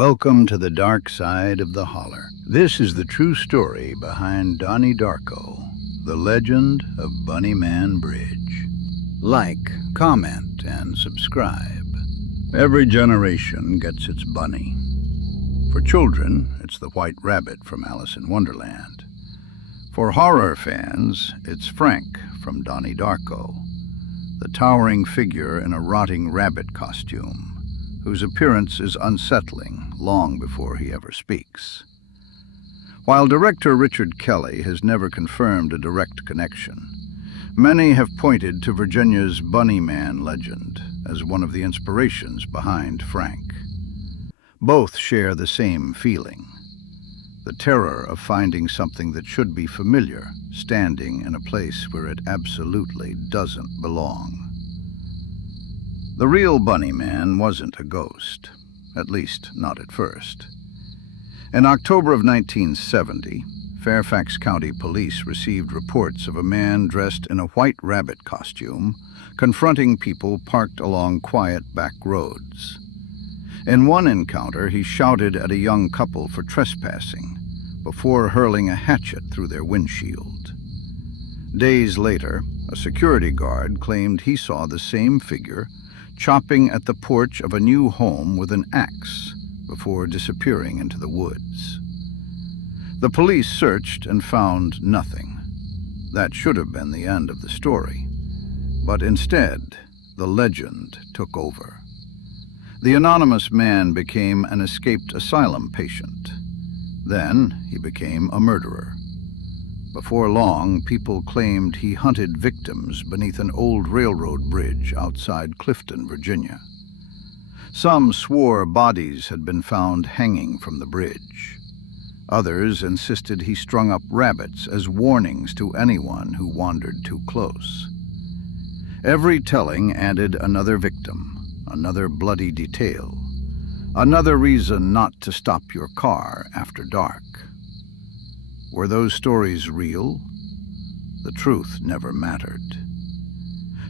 Welcome to the dark side of the Holler. This is the true story behind Donnie Darko, the legend of Bunny Man Bridge. Like, comment, and subscribe. Every generation gets its bunny. For children, it's the White Rabbit from Alice in Wonderland. For horror fans, it's Frank from Donnie Darko, the towering figure in a rotting rabbit costume, whose appearance is unsettling long before he ever speaks. While director Richard Kelly has never confirmed a direct connection, many have pointed to Virginia's Bunny Man legend as one of the inspirations behind Frank. Both share the same feeling: the terror of finding something that should be familiar standing in a place where it absolutely doesn't belong. The real Bunny Man wasn't a ghost, at least not at first. In October of 1970, Fairfax County police received reports of a man dressed in a white rabbit costume confronting people parked along quiet back roads. In one encounter, he shouted at a young couple for trespassing before hurling a hatchet through their windshield. Days later, a security guard claimed he saw the same figure chopping at the porch of a new home with an axe before disappearing into the woods. The police searched and found nothing. That should have been the end of the story. But instead, the legend took over. The anonymous man became an escaped asylum patient. Then he became a murderer. Before long, people claimed he hunted victims beneath an old railroad bridge outside Clifton, Virginia. Some swore bodies had been found hanging from the bridge. Others insisted he strung up rabbits as warnings to anyone who wandered too close. Every telling added another victim, another bloody detail, another reason not to stop your car after dark. Were those stories real? The truth never mattered.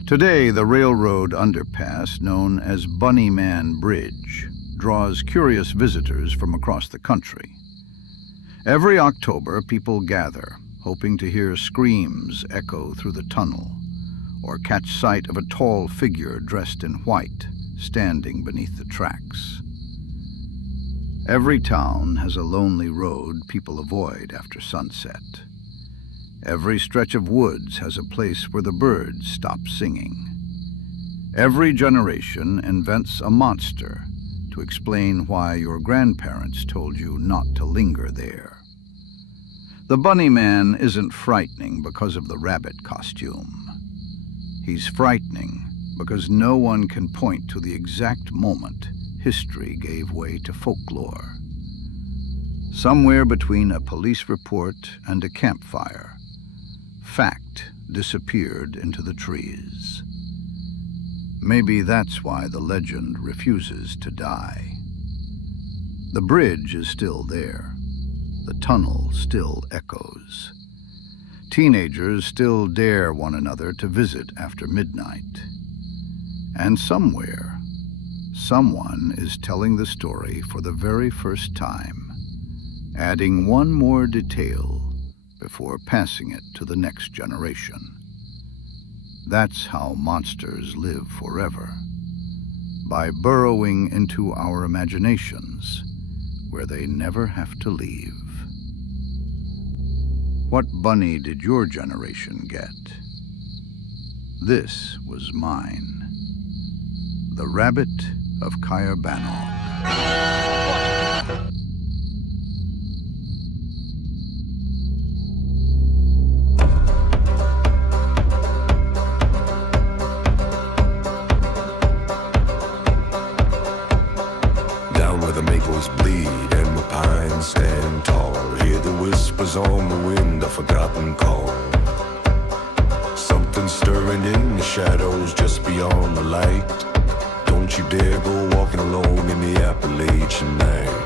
Today, the railroad underpass known as Bunny Man Bridge draws curious visitors from across the country. Every October, people gather, hoping to hear screams echo through the tunnel or catch sight of a tall figure dressed in white standing beneath the tracks. Every town has a lonely road people avoid after sunset. Every stretch of woods has a place where the birds stop singing. Every generation invents a monster to explain why your grandparents told you not to linger there. The Bunny Man isn't frightening because of the rabbit costume. He's frightening because no one can point to the exact moment history gave way to folklore. Somewhere between a police report and a campfire, fact disappeared into the trees. Maybe that's why the legend refuses to die. The bridge is still there. The tunnel still echoes. Teenagers still dare one another to visit after midnight. And somewhere, someone is telling the story for the very first time, adding one more detail before passing it to the next generation. That's how monsters live forever, by burrowing into our imaginations, where they never have to leave. What bunny did your generation get? This was mine. The Rabbit of Kayarbanog. Down where the maples bleed and the pines stand tall, hear the whispers on the wind, a forgotten call. Something stirring in the shadows just beyond the light. Don't you dare go walking alone in the Appalachian night.